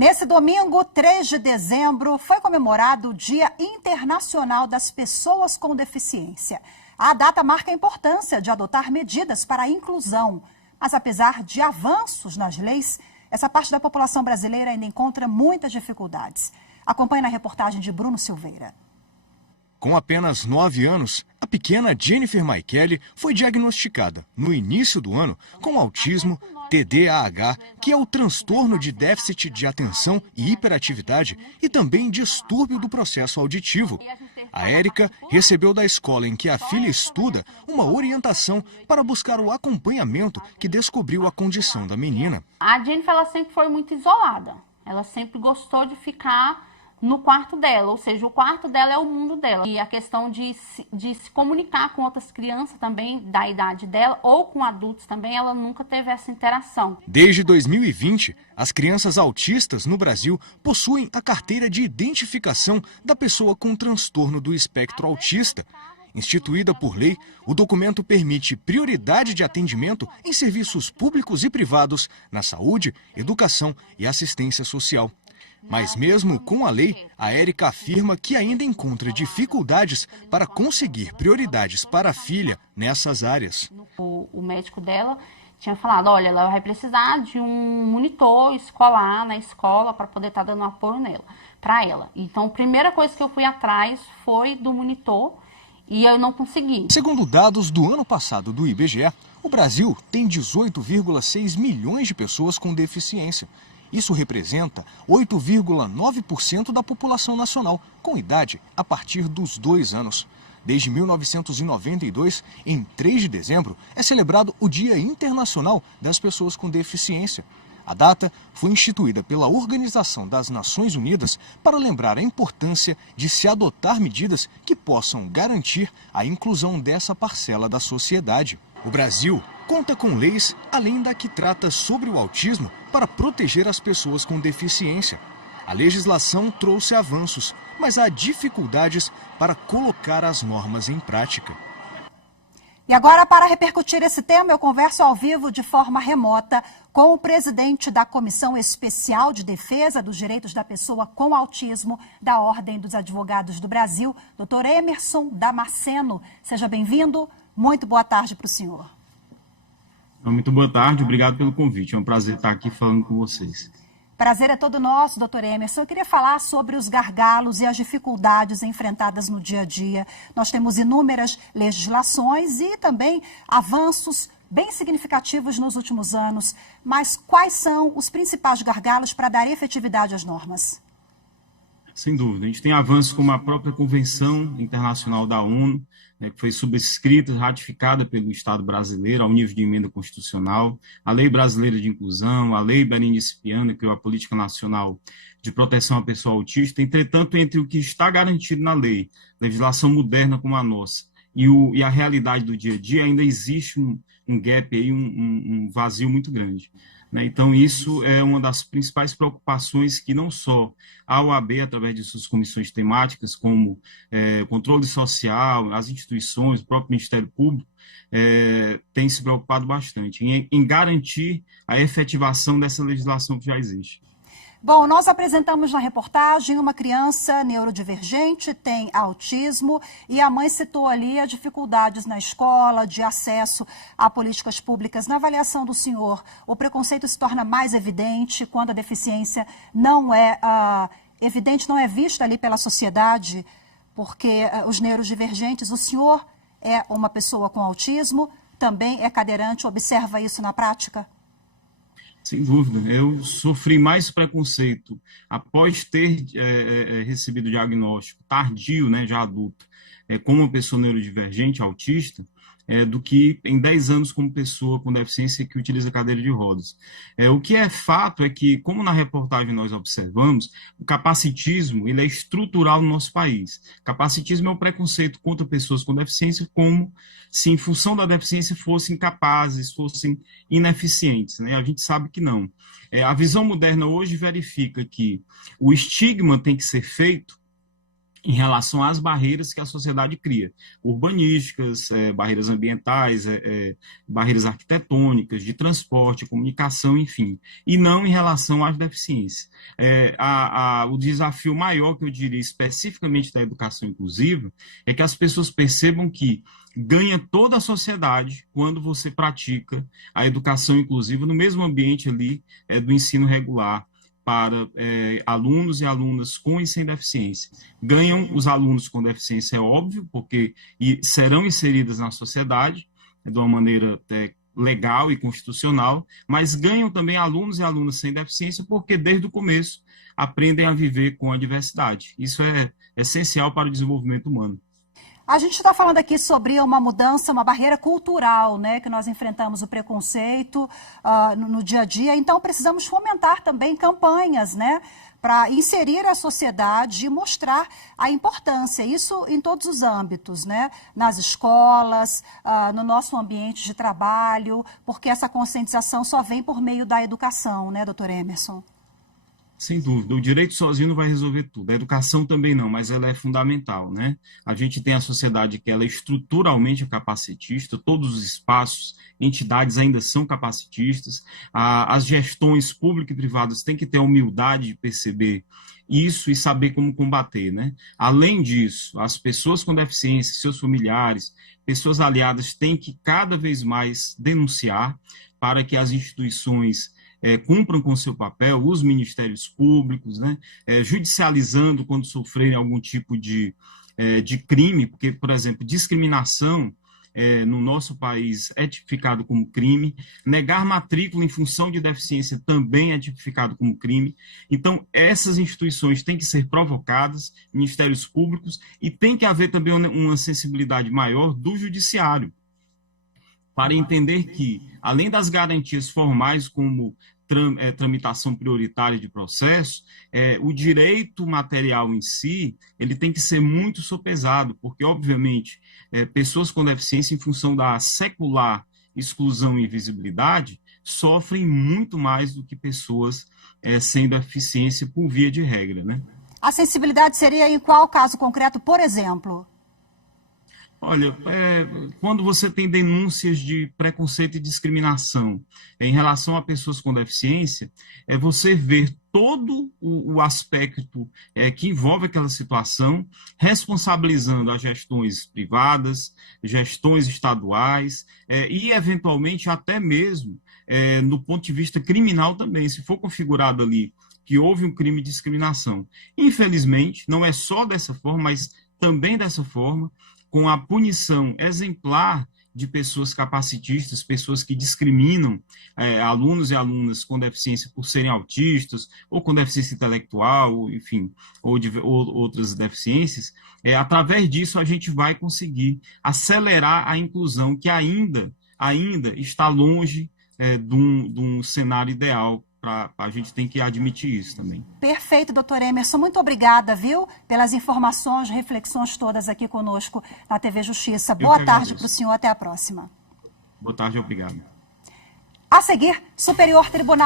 Nesse domingo, 3 de dezembro, foi comemorado o Dia Internacional das Pessoas com Deficiência. A data marca a importância de adotar medidas para a inclusão. Mas apesar de avanços nas leis, essa parte da população brasileira ainda encontra muitas dificuldades. Acompanhe na reportagem de Bruno Silveira. Com apenas 9 anos, a pequena Jennifer Michele foi diagnosticada, no início do ano, com autismo, TDAH, que é o transtorno de déficit de atenção e hiperatividade e também distúrbio do processo auditivo. A Érica recebeu da escola em que a filha estuda uma orientação para buscar o acompanhamento que descobriu a condição da menina. A Jennifer, ela sempre foi muito isolada. Ela sempre gostou de ficar no quarto dela, ou seja, o quarto dela é o mundo dela. E a questão de se comunicar com outras crianças também da idade dela, ou com adultos também, ela nunca teve essa interação. Desde 2020, as crianças autistas no Brasil possuem a carteira de identificação da pessoa com transtorno do espectro autista. Instituída por lei, o documento permite prioridade de atendimento em serviços públicos e privados, na saúde, educação e assistência social. Mas mesmo com a lei, a Érica afirma que ainda encontra dificuldades para conseguir prioridades para a filha nessas áreas. O médico dela tinha falado, olha, ela vai precisar de um monitor escolar na escola para poder estar dando apoio para ela. Então, a primeira coisa que eu fui atrás foi do monitor e eu não consegui. Segundo dados do ano passado do IBGE, o Brasil tem 18,6 milhões de pessoas com deficiência. Isso representa 8,9% da população nacional, com idade a partir dos 2 anos. Desde 1992, em 3 de dezembro, é celebrado o Dia Internacional das Pessoas com Deficiência. A data foi instituída pela Organização das Nações Unidas para lembrar a importância de se adotar medidas que possam garantir a inclusão dessa parcela da sociedade. O Brasil conta com leis, além da que trata sobre o autismo, para proteger as pessoas com deficiência. A legislação trouxe avanços, mas há dificuldades para colocar as normas em prática. E agora, para repercutir esse tema, eu converso ao vivo de forma remota com o presidente da Comissão Especial de Defesa dos Direitos da Pessoa com Autismo da Ordem dos Advogados do Brasil, Dr. Emerson Damasceno. Seja bem-vindo. Muito boa tarde para o senhor. Muito boa tarde, obrigado pelo convite. É um prazer estar aqui falando com vocês. Prazer é todo nosso, doutor Emerson. Eu queria falar sobre os gargalos e as dificuldades enfrentadas no dia a dia. Nós temos inúmeras legislações e também avanços bem significativos nos últimos anos. Mas quais são os principais gargalos para dar efetividade às normas? Sem dúvida. A gente tem avanços como a própria Convenção Internacional da ONU, que foi subscrita, ratificada pelo Estado brasileiro ao nível de emenda constitucional, a Lei Brasileira de Inclusão, a Lei Berenice-Piana, que criou a Política Nacional de Proteção à Pessoa Autista. Entretanto, entre o que está garantido na lei, legislação moderna como a nossa, e a realidade do dia a dia, ainda existe um gap, aí, um vazio muito grande. Então, isso é uma das principais preocupações que não só a OAB, através de suas comissões temáticas, como controle social, as instituições, o próprio Ministério Público, tem se preocupado bastante em garantir a efetivação dessa legislação que já existe. Bom, nós apresentamos na reportagem uma criança neurodivergente, tem autismo, e a mãe citou ali as dificuldades na escola, de acesso a políticas públicas. Na avaliação do senhor, o preconceito se torna mais evidente quando a deficiência não é evidente, não é vista ali pela sociedade, porque os neurodivergentes, o senhor é uma pessoa com autismo, também é cadeirante, observa isso na prática? Sem dúvida, eu sofri mais preconceito após ter recebido o diagnóstico tardio, já adulto, como uma pessoa neurodivergente, autista, do que em 10 anos como pessoa com deficiência que utiliza cadeira de rodas. O que é fato é que, como na reportagem nós observamos, o capacitismo ele é estrutural no nosso país. Capacitismo é o preconceito contra pessoas com deficiência, como se em função da deficiência fossem incapazes, fossem ineficientes. A gente sabe que não. A visão moderna hoje verifica que o estigma tem que ser feito em relação às barreiras que a sociedade cria, urbanísticas, barreiras ambientais, barreiras arquitetônicas, de transporte, comunicação, enfim, e não em relação às deficiências. O desafio maior, que eu diria especificamente da educação inclusiva, é que as pessoas percebam que ganha toda a sociedade quando você pratica a educação inclusiva no mesmo ambiente ali do ensino regular, para alunos e alunas com e sem deficiência. Ganham os alunos com deficiência, é óbvio, porque serão inseridas na sociedade de uma maneira legal e constitucional, mas ganham também alunos e alunas sem deficiência, porque desde o começo aprendem a viver com a diversidade. Isso é essencial para o desenvolvimento humano. A gente está falando aqui sobre uma mudança, uma barreira cultural, né, que nós enfrentamos o preconceito no dia a dia. Então, precisamos fomentar também campanhas, né, para inserir a sociedade e mostrar a importância, isso em todos os âmbitos, né, nas escolas, no nosso ambiente de trabalho, porque essa conscientização só vem por meio da educação, né, doutor Emerson? Sem dúvida, o direito sozinho não vai resolver tudo, a educação também não, mas ela é fundamental, né? A gente tem a sociedade que ela é estruturalmente capacitista, todos os espaços, entidades ainda são capacitistas, as gestões públicas e privadas têm que ter a humildade de perceber isso e saber como combater, né? Além disso, as pessoas com deficiência, seus familiares, pessoas aliadas têm que cada vez mais denunciar para que as instituições cumpram com seu papel, os ministérios públicos, né, judicializando quando sofrerem algum tipo de crime, porque, por exemplo, discriminação no nosso país é tipificado como crime, negar matrícula em função de deficiência também é tipificado como crime. Então, essas instituições têm que ser provocadas, ministérios públicos, e tem que haver também uma sensibilidade maior do judiciário, para entender que, além das garantias formais, como tramitação prioritária de processo, o direito material em si, ele tem que ser muito sopesado, porque, obviamente, pessoas com deficiência, em função da secular exclusão e invisibilidade, sofrem muito mais do que pessoas sem deficiência por via de regra, né? A sensibilidade seria em qual caso concreto, por exemplo? Olha, quando você tem denúncias de preconceito e discriminação em relação a pessoas com deficiência, você ver todo o aspecto que envolve aquela situação, responsabilizando as gestões privadas, gestões estaduais e, eventualmente, até mesmo no ponto de vista criminal também, se for configurado ali que houve um crime de discriminação. Infelizmente, não é só dessa forma, mas também dessa forma, com a punição exemplar de pessoas capacitistas, pessoas que discriminam alunos e alunas com deficiência por serem autistas, ou com deficiência intelectual, enfim, ou outras deficiências. Através disso, a gente vai conseguir acelerar a inclusão, que ainda está longe de um cenário ideal. A gente tem que admitir isso também. Perfeito, doutor Emerson. Muito obrigada, viu, pelas informações, reflexões todas aqui conosco na TV Justiça. Boa tarde para o senhor. Até a próxima. Boa tarde, obrigado. A seguir, Superior Tribunal